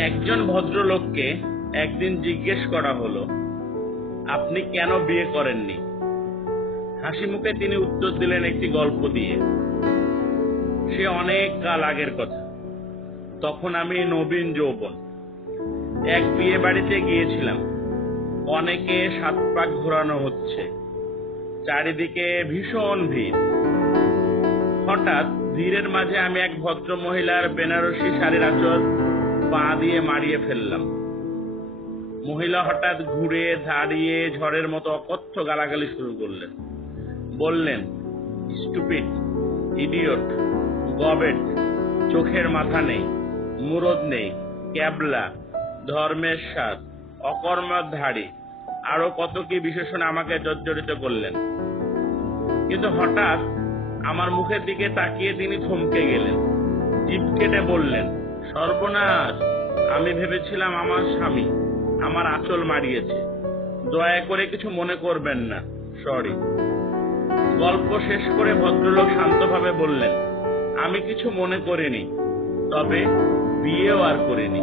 একজন ভদ্রলোককে একদিন জিজ্ঞেস করা হলো, আপনি কেন বিয়ে করেননি? হাসি মুখে তিনি উত্তর দিলেন একটি গল্প দিয়ে। সে অনেক কাল আগের কথা। তখন আমি নবীন যৌবন। এক বিয়ে বাড়িতে গিয়েছিলাম। অনেকে সাত পাক ঘোরানো হচ্ছে, চারিদিকে ভীষণ ভিড়। হঠাৎ ভিড়ের মাঝে আমি এক ভদ্র মহিলার বেনারসি শাড়ির আঁচল পা দিয়ে মারিয়ে ফেললাম। মহিলা হঠাৎ ঘুরে দাঁড়িয়ে ঝড়ের মতো অকথ্য গালাগালি শুরু করলেন। বললেন, স্টুপিড, ইডিয়ট, গবেট, চোখের মাথা নেই, মুরদ নেই, ক্যাবলা, ধর্মের স্বাদ, অকর্মাধারী, আরো কত কি বিশেষণ আমাকে জর্জরিত করলেন। কিন্তু হঠাৎ আমার মুখের দিকে তাকিয়ে তিনি থমকে গেলেন। জিভ কেটে বললেন, সর্বনাশ, আমি ভেবেছিলাম আমার স্বামী আমার আঁচল মারিয়েছে। দয়া করে কিছু মনে করবেন না, সরি। গল্প শেষ করে ভদ্রলোক শান্তভাবে বললেন, আমি কিছু মনে করিনি, তবে বিয়েও আর করিনি।